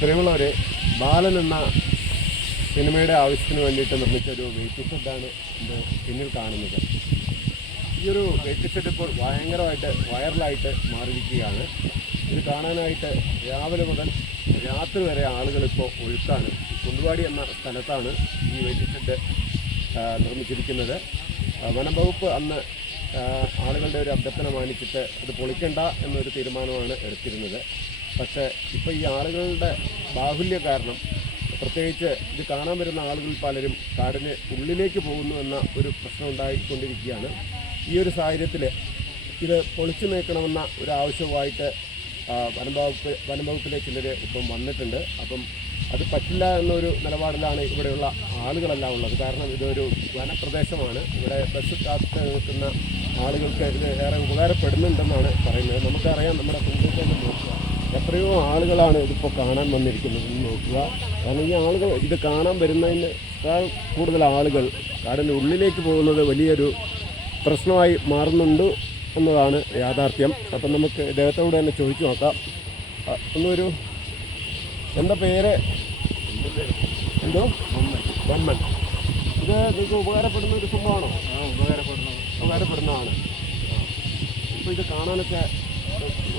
പ്രിയമുള്ളവരെ, ബാലൻ എന്ന സിനിമയുടെ ആവശ്യത്തിന് വേണ്ടിയിട്ട് നിർമ്മിച്ച ഒരു വെയിറ്റ് ഷെഡാണ് ഇത് പിന്നിൽ കാണുന്നത്. ഈ ഒരു വെയിറ്റ് ഷെഡ് ഇപ്പോൾ ഭയങ്കരമായിട്ട് വൈറലായിട്ട് മാറിയിരിക്കുകയാണ്. ഇത് കാണാനായിട്ട് രാവിലെ മുതൽ രാത്രി വരെ ആളുകളിപ്പോൾ ഒഴുക്കാണ്. കുണ്ടുവാടി എന്ന സ്ഥലത്താണ് ഈ വെയിറ്റ് ഷെഡ് നിർമ്മിച്ചിരിക്കുന്നത്. വനം വകുപ്പ് അന്ന് ആളുകളുടെ ഒരു അഭ്യർത്ഥന മാനിച്ചിട്ട് അത് പൊളിക്കണ്ട എന്നൊരു തീരുമാനമാണ് എടുത്തിരുന്നത്. പക്ഷേ ഇപ്പോൾ ഈ ആളുകളുടെ ബാഹുല്യ കാരണം, പ്രത്യേകിച്ച് ഇത് കാണാൻ വരുന്ന ആളുകൾ പലരും കാടിന് ഉള്ളിലേക്ക് പോകുന്നു എന്ന ഒരു പ്രശ്നം ഉണ്ടായിക്കൊണ്ടിരിക്കുകയാണ്. ഈ ഒരു സാഹചര്യത്തിൽ ഇത് പൊളിച്ചു നീക്കണമെന്ന ഒരു ആവശ്യവുമായിട്ട് വനം വകുപ്പിലെ ചിലർ ഇപ്പം വന്നിട്ടുണ്ട്. അപ്പം അത് പറ്റില്ല എന്നൊരു നിലപാടിലാണ് ഇവിടെയുള്ള ആളുകളെല്ലാം ഉള്ളത്. കാരണം ഇതൊരു വനപ്രദേശമാണ്. ഇവിടെ ബസ് കാത്ത് നിൽക്കുന്ന ആളുകൾക്ക് ഇത് ഏറെ ഉപകാരപ്പെടുന്നുണ്ടെന്നാണ് പറയുന്നത്. നമുക്കറിയാം, നമ്മുടെ കുടുംബത്തിൽ നോക്കുക, എത്രയോ ആളുകളാണ് ഇതിപ്പോൾ കാണാൻ വന്നിരിക്കുന്നതെന്ന് നോക്കുക. കാരണം ഈ ആളുകൾ ഇത് കാണാൻ വരുന്നതിനേക്കാൾ കൂടുതൽ ആളുകൾ കാടിൻ്റെ ഉള്ളിലേക്ക് പോകുന്നത് വലിയൊരു പ്രശ്നമായി മാറുന്നുണ്ട് എന്നതാണ് യാഥാർത്ഥ്യം. അപ്പം നമുക്ക് ഇദ്ദേഹത്തോട് തന്നെ ചോദിച്ചു നോക്കാം. ഒന്നൊരു എന്താ പേര്? എന്തോ? വന്മൻ. ഇത് നിങ്ങൾക്ക് ഉപകാരപ്പെടുന്ന ഒരു സംഭവമാണോ? ഉപകാരപ്പെടുന്നതാണ്. ഇപ്പോൾ ഇത് കാണാനൊക്കെ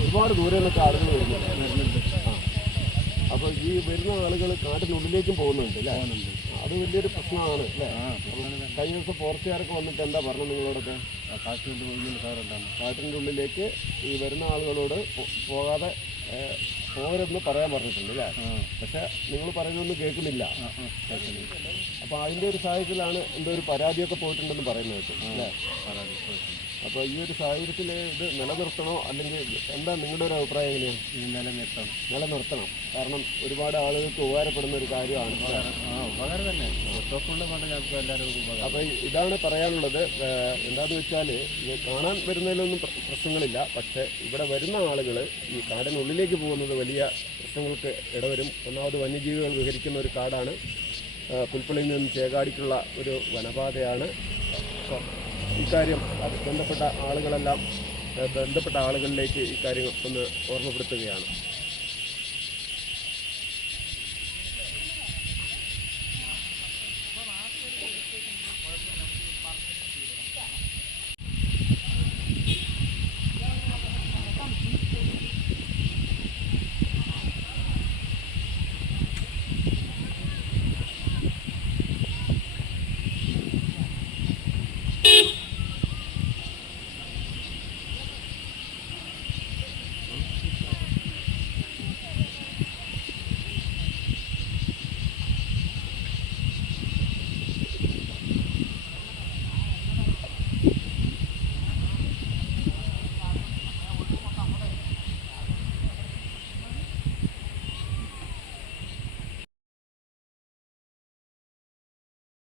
ഒരുപാട് ദൂരെ നിന്നൊക്കെ ആളുകൾ വരുന്നുണ്ട്. അപ്പോൾ ഈ വരുന്ന ആളുകൾ കാട്ടിനുള്ളിലേക്കും പോകുന്നുണ്ട് അല്ലേ? അത് വലിയൊരു പ്രശ്നമാണ് അല്ലേ? കഴിഞ്ഞ ദിവസം ഫോറസ്റ്റുകാരൊക്കെ വന്നിട്ട് എന്താ പറഞ്ഞു നിങ്ങളോടൊക്കെ? കാട്ടിൻ്റെ ഉള്ളിലേക്ക് ഈ വരുന്ന ആളുകളോട് പോകാതെ പോകരുതെന്ന് പറയാൻ പറഞ്ഞിട്ടുണ്ട് അല്ലേ? പക്ഷെ നിങ്ങൾ പറയുന്നൊന്നും കേൾക്കുന്നില്ല. അപ്പോൾ അതിൻ്റെ ഒരു സാഹചര്യത്തിലാണ് എന്തോ ഒരു പരാതിയൊക്കെ പോയിട്ടുണ്ടെന്ന് പറയുന്നത് കേട്ടു അല്ലേ? അപ്പോൾ ഈ ഒരു സാഹചര്യത്തിൽ ഇത് നിലനിർത്തണോ അല്ലെങ്കിൽ എന്താ നിങ്ങളുടെ ഒരു അഭിപ്രായം എങ്ങനെയാണ്? നിലനിർത്തണം. കാരണം ഒരുപാട് ആളുകൾക്ക് ഉപകാരപ്പെടുന്ന ഒരു കാര്യമാണ്. അപ്പോൾ ഇതാണ് പറയാനുള്ളത്. എന്താണെന്ന് വെച്ചാൽ ഇത് കാണാൻ വരുന്നതിലൊന്നും പ്രശ്നങ്ങളില്ല. പക്ഷേ ഇവിടെ വരുന്ന ആളുകൾ ഈ കാടിനുള്ളിലേക്ക് പോകുന്നത് വലിയ പ്രശ്നങ്ങൾക്ക് ഇടവരും. ഒന്നാമത് വന്യജീവികൾ വിഹരിക്കുന്ന ഒരു കാടാണ്. പുൽപ്പള്ളിയിൽ നിന്ന് ചേകാടിക്കുള്ള ഒരു വനപാതയാണ്. ഇക്കാര്യം ബന്ധപ്പെട്ട ആളുകളിലേക്ക് ഇക്കാര്യം ഒന്ന് ഓർമ്മപ്പെടുത്തുകയാണ്.